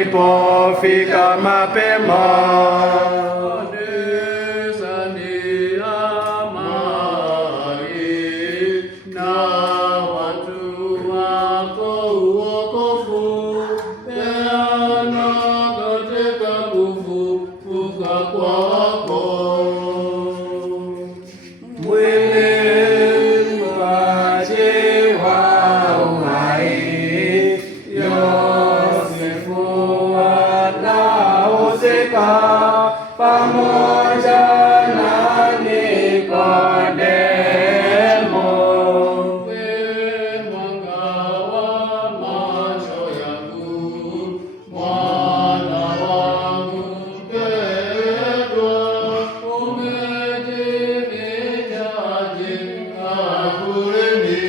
walipofika mapema pamoja na Nikodemo, mwanga wa macho yangu, mwana wangu mpendwa, umejifichaje kaburini?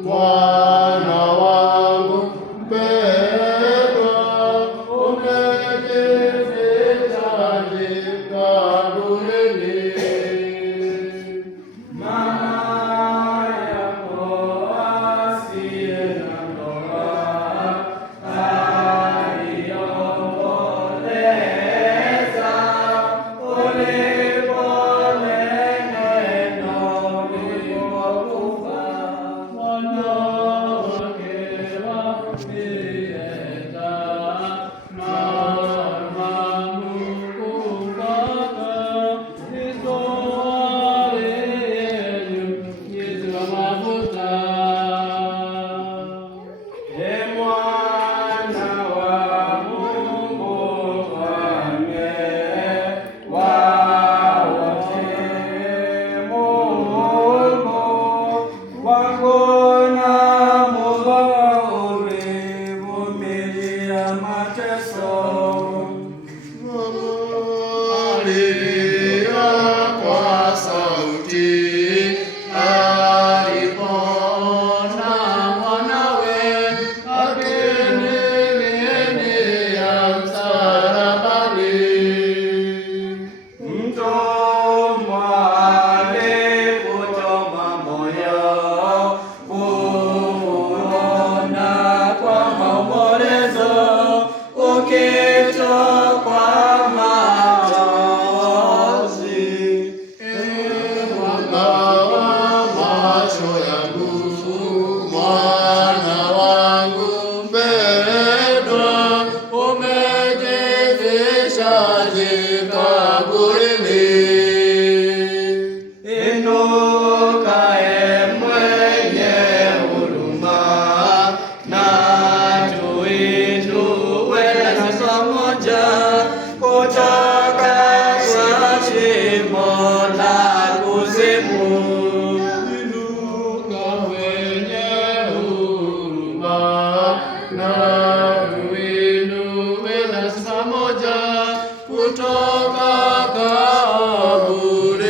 Mwana wangu mpendwa, umejifichaje kaburini? Mama yako asiye na ndoa aliomboleza polepole neno lilipokufa. Kwa sauti alipona mwanawe akining'inia msalabani. Mtumwa alipochoma moyo kuona kwa maombolezo ukitokwa kutoka kaburini.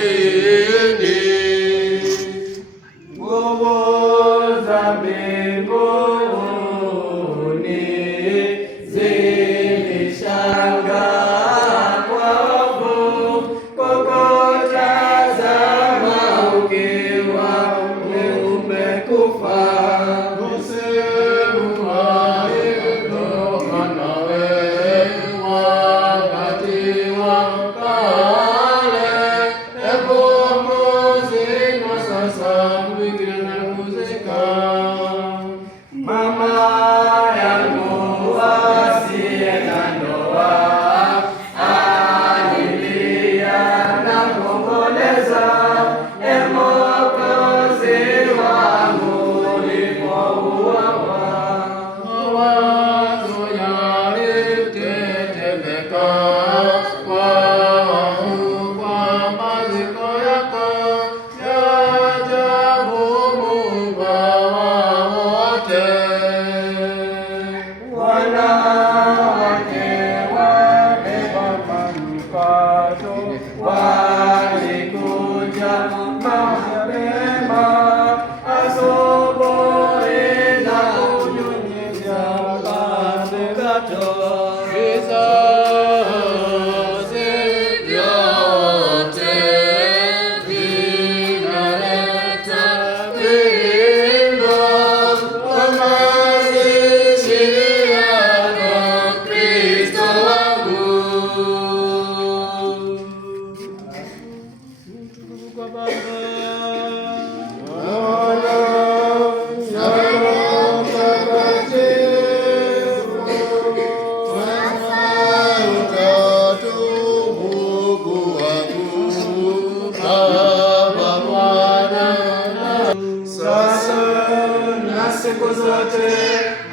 Nguvu za mbinguni zilishangaa kwa hofu kukutazama ukiwa umekufa. Mama yangu asiye na ndoa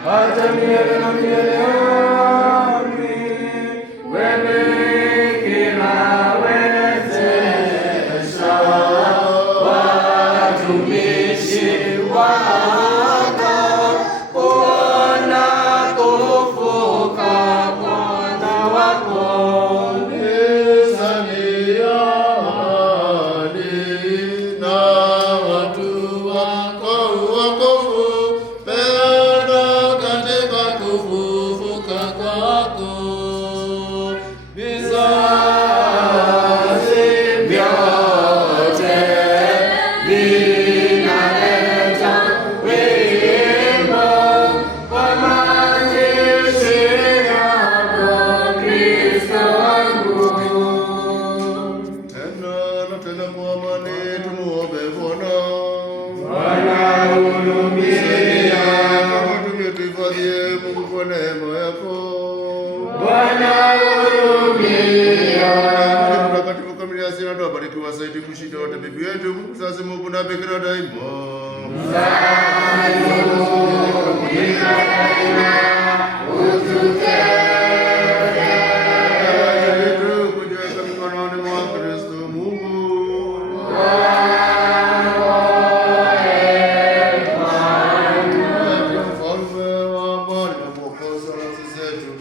hata milele na milele. Amin. Wewe kila wezesha watumishi wako kuona kufuka Bwana wako. Barikiwa zaidi kushinda wote bibi yetu mzazi Mungu na Bikira daima. Kujiweka mikononi mwa Kristo Mungu. Mfalme wa amani na mwokozi wa nafsi zetu.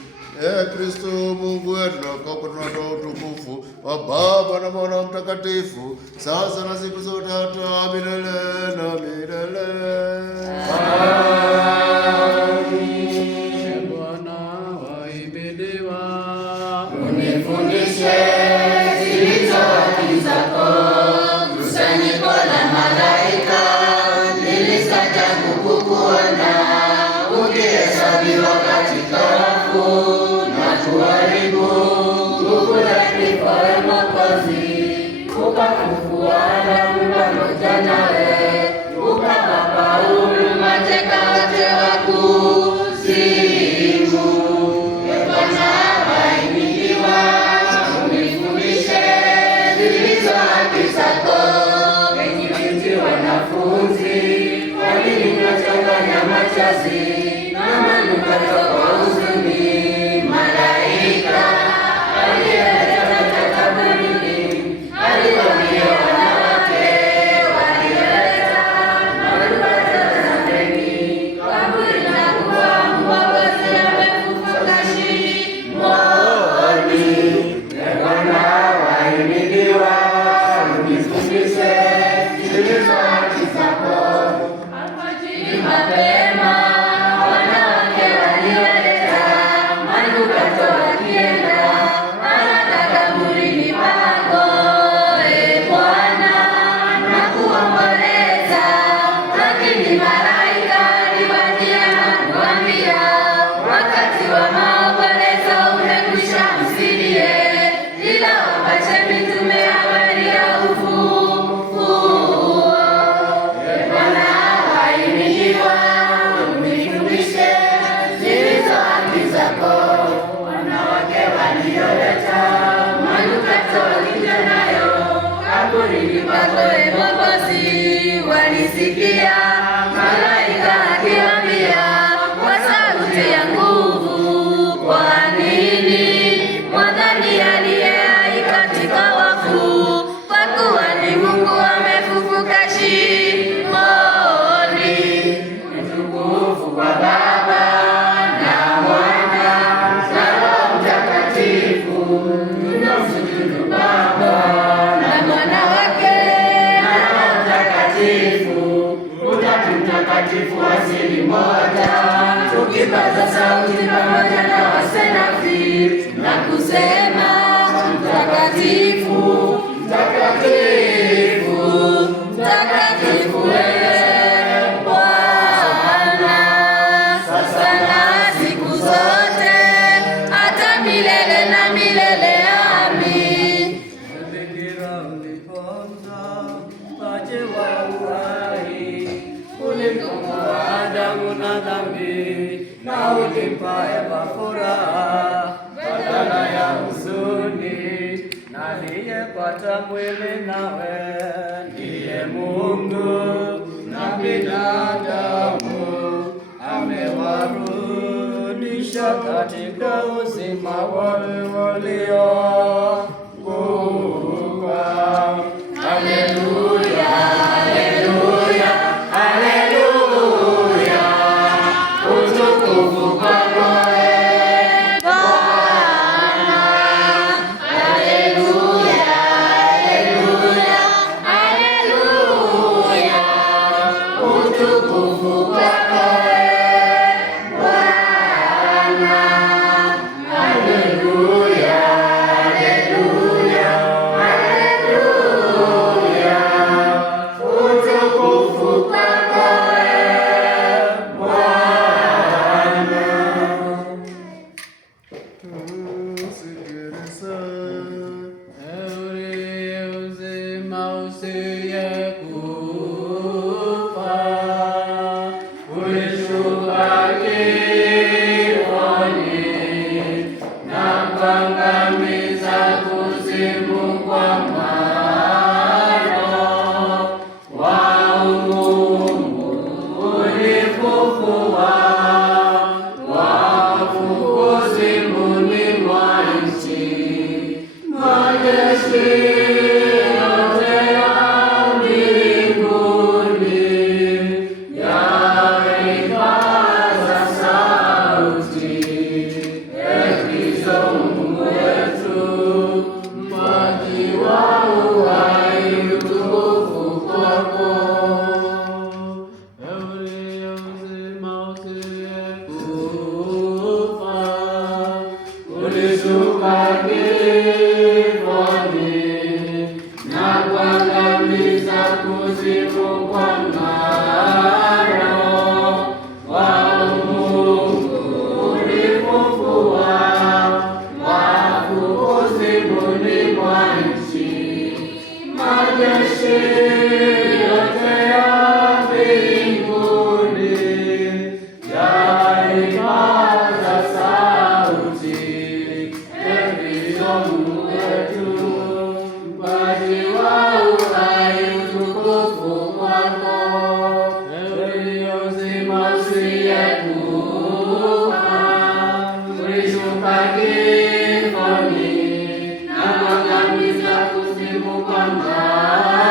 Kristo Mungu wetu, na kwako tunatoa utukufu wa Baba na Mwana Mtakatifu, sasa na siku zote hata milele na milele. Amin. Bwana wahimidiwa. Unifundishe zilizo haki zako, kusanyiko la malaika lilistajabu kukuona, ukihesabiwa katika wafu na kuharibu nguvu za kifo ya Mwokozi, ukafufua Adamu pamoja nawe, ukawapa huru mateka wote wa kuzimu. Bwana wahimidiwa. Unifundishe zilizo haki zako, enyi binti wanafunzi, kwani mnachanganya machozi na manukato kwa huzuni. Malaika aliyeleta kaburini aliwaambia wanawake walioleta manukato, tazameni, kaburi la kufa, Mwokozi amefufuka shimoni. Bwana wahimidiwa. Unifundishe zilizo haki zako. Alfajiri mapema wanawake walioleta manukato wakienda haraka kaburini pako, Bwana, na kuomboleza. Lakini malaika aliwadia na kuambia, wakati wa maombolezo umekwisha, msilie, ila wapashe mitume habari ya ufufuo. Bwana wahimidiwa. Unifundishe zilizo haki zako, wanawake walioleta manukato wakija nayo kaburini pako, Mwokozi. Walisikia malaika akiwaambia kwa sauti ya nguvu, kwa nini mwadhani aliye hai katika wafu? Kwa kuwa ni Mungu amefufuka shimoni. Utukufu kwa Baba na Mwana na Roho Mtakatifu. Tunamsujudu Baba na Mwana wake na Roho Mtakatifu, Utatu Mtakatifu asili moja, tukipaza sauti pamoja na waserafi na kusema, mtakatifu, mtakatifu, mtakatifu wewe Bwana, sasa na siku zote hata milele na milele. Amin. Bikira ulipoanza paje wa uhai, ulimkomboa Adamu na dhambi, na ulimpa Eva furaha badala ya huzuni. Na aliyepata mwili nawe ndiye Mungu na binadamu amewaruhusu kisha katika uzima wale walioanguka. Haleluya, haleluya, haleluya, utukufu kwako Bwana. Haleluya, haleluya, haleluya, utukufu kwako Bwana